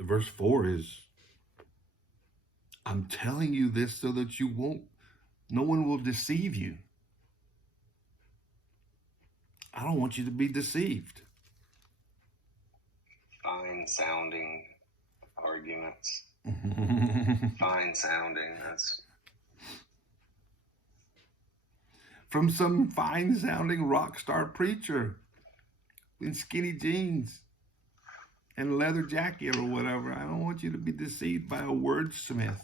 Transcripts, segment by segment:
verse 4 is, I'm telling you this so that no one will deceive you. I don't want you to be deceived. Fine sounding arguments. Fine sounding. That's from some fine sounding rock star preacher in skinny jeans and a leather jacket or whatever. I don't want you to be deceived by a wordsmith.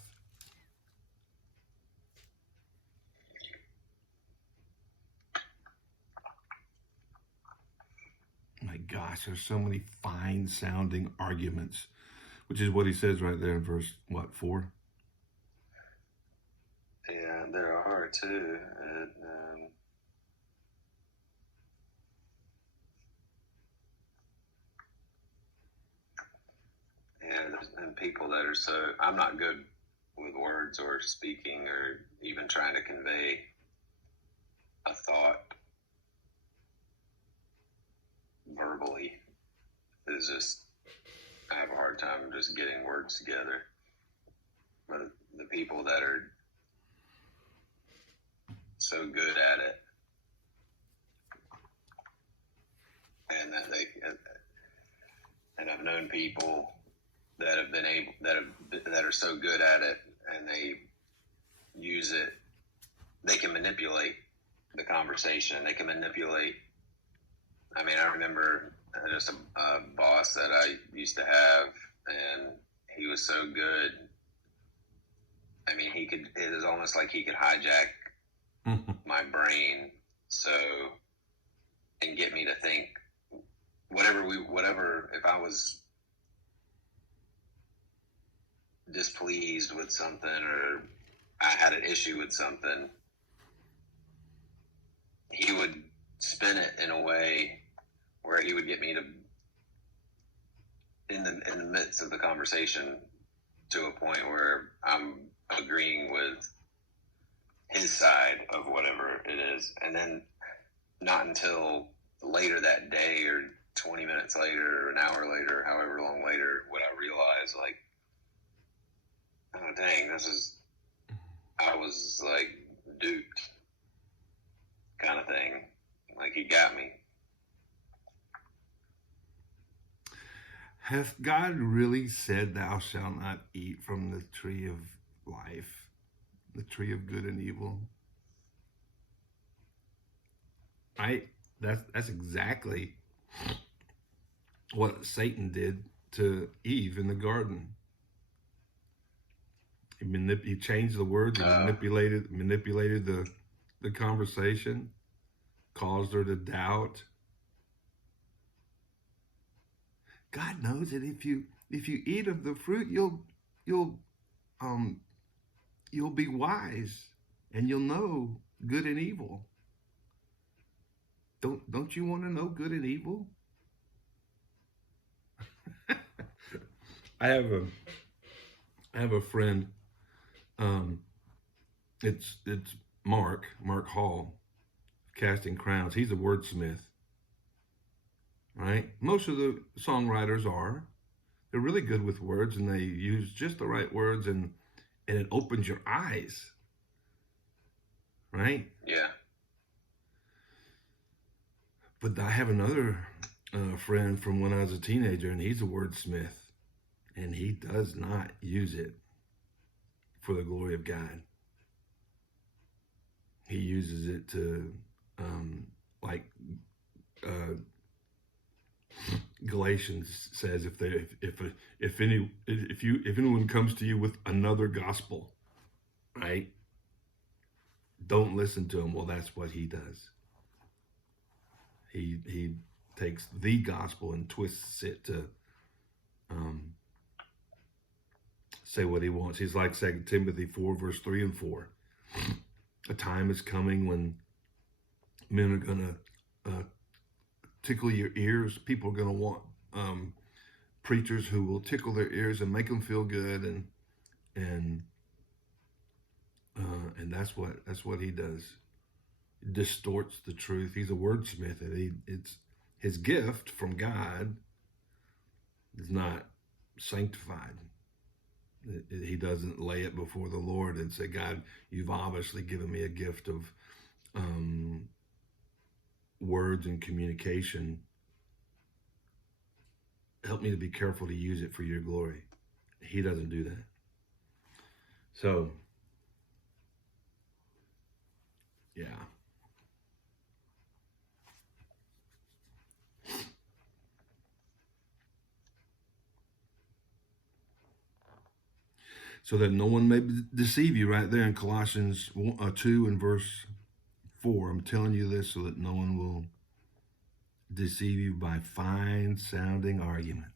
My gosh, there's so many fine sounding arguments, which is what he says right there in verse, 4? Yeah, there are too. And people that are so, I'm not good with words or speaking or even trying to convey a thought verbally. Is just, I have a hard time just getting words together. But the people that are so good at it, and and I've known people that have been able, that are so good at it, and they use it. They can manipulate the conversation. They can manipulate. I mean, I remember just a boss that I used to have, and he was so good. I mean, it was almost like he could hijack my brain, and get me to think whatever, if I was displeased with something or I had an issue with something, he would spin it in a way where he would get me to, in the midst of the conversation, to a point where I'm agreeing with his side of whatever it is. And then not until later that day or 20 minutes later or an hour later, however long later, would I realize, like, oh dang, I was like duped kind of thing. Like, he got me. Hath God really said, thou shalt not eat from the tree of life, the tree of good and evil? That's exactly what Satan did to Eve in the garden. He changed the words, he manipulated the conversation, caused her to doubt. God knows that if you eat of the fruit, you'll be wise and you'll know good and evil. Don't you want to know good and evil? I have a friend. It's Mark Hall, Casting Crowns. He's a wordsmith, right? Most of the songwriters are. They're really good with words, and they use just the right words, and it opens your eyes, right? Yeah. But I have another friend from when I was a teenager, and he's a wordsmith, and he does not use it for the glory of God. He uses it to, Galatians says, if anyone comes to you with another gospel, right, don't listen to him. Well, that's what he does. He takes the gospel and twists it to say what he wants. He's like 2 Timothy 4, verse 3 and 4. A time is coming when men are going to tickle your ears. People are going to want preachers who will tickle their ears and make them feel good, and that's what he does. It distorts the truth. He's a wordsmith, and it's his gift from God is not sanctified. He doesn't lay it before the Lord and say, God, you've obviously given me a gift of words and communication. Help me to be careful to use it for your glory. He doesn't do that. So, yeah. So that no one may deceive you, right there in Colossians 2 and verse 4. I'm telling you this so that no one will deceive you by fine sounding arguments.